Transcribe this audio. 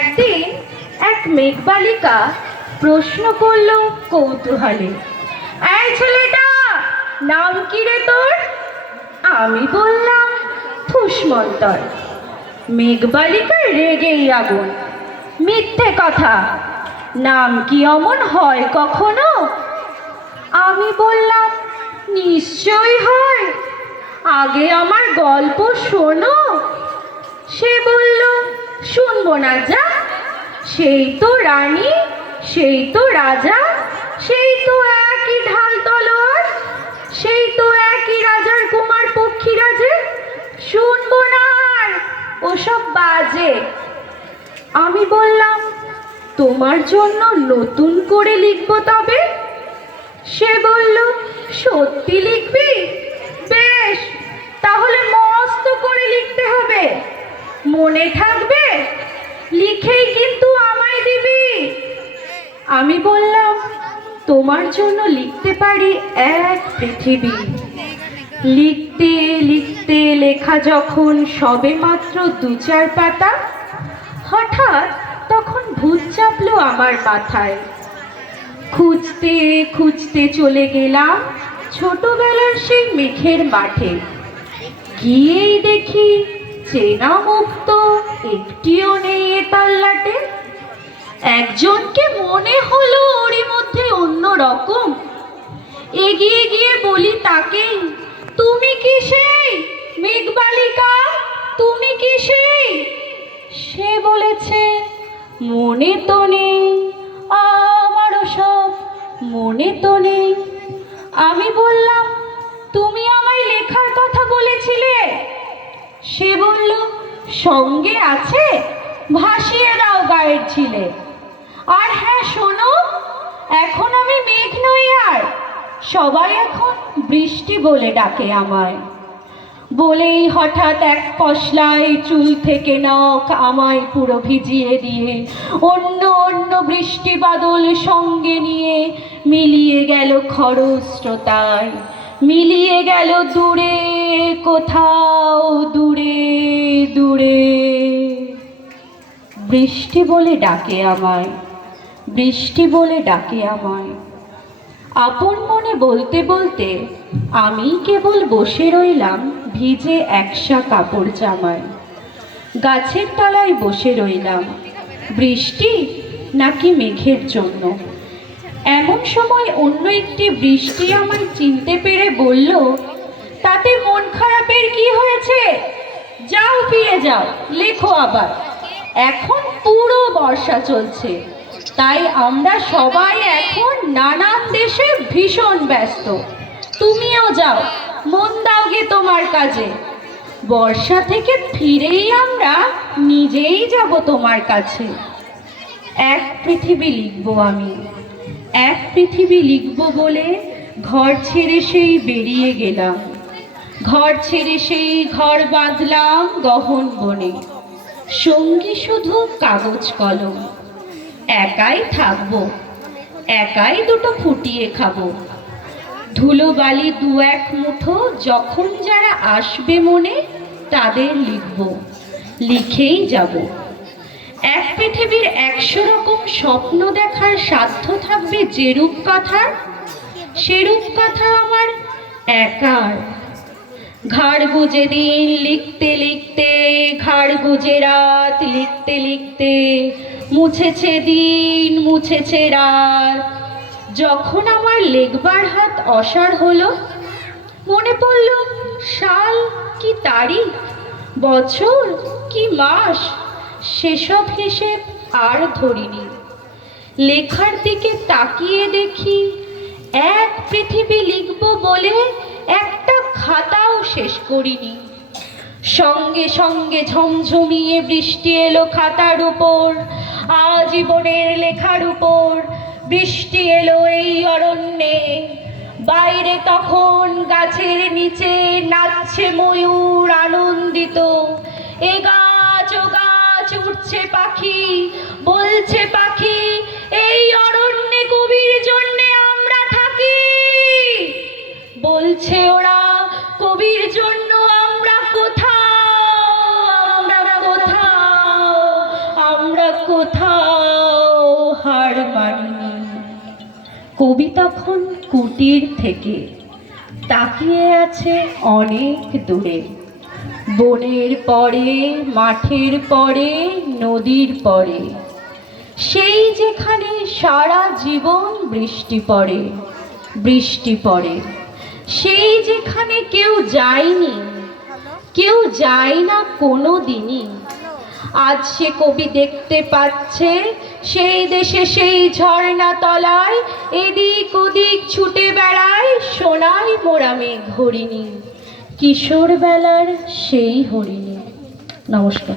একদিন এক মেঘবালিকা প্রশ্ন করল কৌতূহলে, এই ছেলেটা, নাম কি রে তোর? আমি বললাম ফুসমন্তর। মেঘবালিকা রেগেই আগুন, মিথ্যে কথা, নাম কি অমন হয় কখনো? আমি বললাম নিশ্চয়ই হয়, আগে আমার গল্প শোনো। সে বলল শুনবো না যা, সেই তো রানী, সেই তো রাজা, সেই তো একই ঢাল তলোয়ার, সেই তো একই রাজার কুমার পক্ষীরাজে, শুনবো না আর ওসব বাজে। আমি বললাম তোমার জন্য নতুন করে লিখবো তবে। সে বলল সত্যি লিখবি? বেশ, তাহলে মস্ত করে লিখতে হবে, মনে থাকবে, লিখেই কিন্তু আমায় দিবি। আমি বললাম তোমার জন্য লিখতে পারি এক পৃথিবী। লিখতে লিখতে লেখা যখন সবে মাত্র 2-4 পাতা, হঠাৎ তখন ভূত চাপলো আমার মাথায়। খুঁজতে খুঁজতে চলে গেলাম ছোটবেলার সেই মেঘের মাঠে। গিয়েই দেখি চেনা মুখ তো একটিও নেই এ তল্লাটে। একজনকে মনে হলো ওরই মধ্যে অন্য রকম। এগিয়ে গিয়ে বলি তাকেই, তুমি কি সেই মেঘবালিকা? তুমি কি সেই? সে বলেছে মনে তো নেই, আমারও সব মনে তো নেই। আমি বললাম তুমি আমায় লেখার কথা বলেছিলে। সে বলল সঙ্গে আছে, ভাসিয়ে দাও গায়ের ছিলে। আর হ্যাঁ শোনো, এখন আমি মেঘ নই আর, সবাই এখন বৃষ্টি বলে ডাকে আমায়। বলেই হঠাৎ এক পশলায় চুল থেকে নখ আমায় পুরো ভিজিয়ে দিয়ে অন্য অন্য বৃষ্টি বাদল সঙ্গে নিয়ে মিলিয়ে গেল খরস্রোতায়, মিলিয়ে গেল দূরে কোথাও, দূরে দূরে। বৃষ্টি বলে ডাকে আমায়, বৃষ্টি বলে ডাকে আমায়। আপন মনে বলতে বলতে আমি কেবল বসে রইলাম ভিজে একসা কাপড় জামায়। গাছের তলায় বসে রইলাম, বৃষ্টি নাকি মেঘের জন্য। এমন সময় অন্য একটি বৃষ্টি আমায় চিনতে পেরে বলল, তাতে মন খারাপের কি হয়েছে? যাও ফিরে যাও, লেখো আবার। এখন পুরো বর্ষা চলছে, তাই আমরা সবাই এখন নানান দেশে ভীষণ ব্যস্ত। তুমিও যাও, মন দাও গে তোমার কাজে। বর্ষা থেকে ফিরেই আমরা নিজেই যাব তোমার কাছে। এক পৃথিবী লিখবো আমি, এক পৃথিবী লিখবো বলে ঘর ছেড়ে সেই বেরিয়ে গেলাম। ঘর ছেড়ে সেই ঘর বাঁধলাম গহন বনে, সঙ্গী শুধু কাগজ কলম। একাই থাকবো, একাই দুটো ফুটিয়ে খাবো। ধুলো বালি 2-1 মুঠো যখন যারা আসবে মনে, তাদের লিখবো, লিখেই যাব। এক পৃথিবীর 100 রকম স্বপ্ন দেখার সাধ্য থাকবে যেরূপ কথার, সেরূপ কথা আমার একার। ঘাড় গুজে দিন লিখতে লিখতে, ঘাড় গুজে রাত লিখতে লিখতে, মুছেছে দিন মুছেছে রাত। যখন আমার লেখবার হাত অসাড় হলো, মনে পড়ল সাল কি তারিখ, বছর কি মাস, সেসব হিসেব আর ধরিনি। লেখার দিকে তাকিয়ে দেখি এক পৃথিবী লিখব বলে একটা খাতাও শেষ করিনি। সঙ্গে সঙ্গে ঝমঝমিয়ে বৃষ্টি এলো খাতার উপর, আজীবনের লেখার উপর। বৃষ্টি এলো এই অরণ্যে, বাইরে তখন গাছের নিচে নাচছে ময়ূর আনন্দিত। এ গাছ ও গাছ উঠছে পাখি, বলছে পাখি এই অরণ্যে কবির জন্যে আমরা থাকি। বলছে ওরা কবির জন্য আমরা কোথাও, আমরা কোথাও, আমরা মানিনি। কবি তখন কুটির থেকে তাকিয়ে আছে অনেক দূরে, বনের পরে, মাঠের পরে, নদীর পরে, সেই যেখানে সারা জীবন বৃষ্টি পড়ে, বৃষ্টি পড়ে, সেই যেখানে কেউ যায়নি, কেউ যায় না কোনো দিনই। আজ সে কবি দেখতে পাচ্ছে সেই দেশে সেই ঝর্ণা তলায় এদিক ওদিক ছুটে বেড়ায় সোনায় মোড়া মেঘ হরিণী, কিশোর বেলার সেই হরিণী। নমস্কার।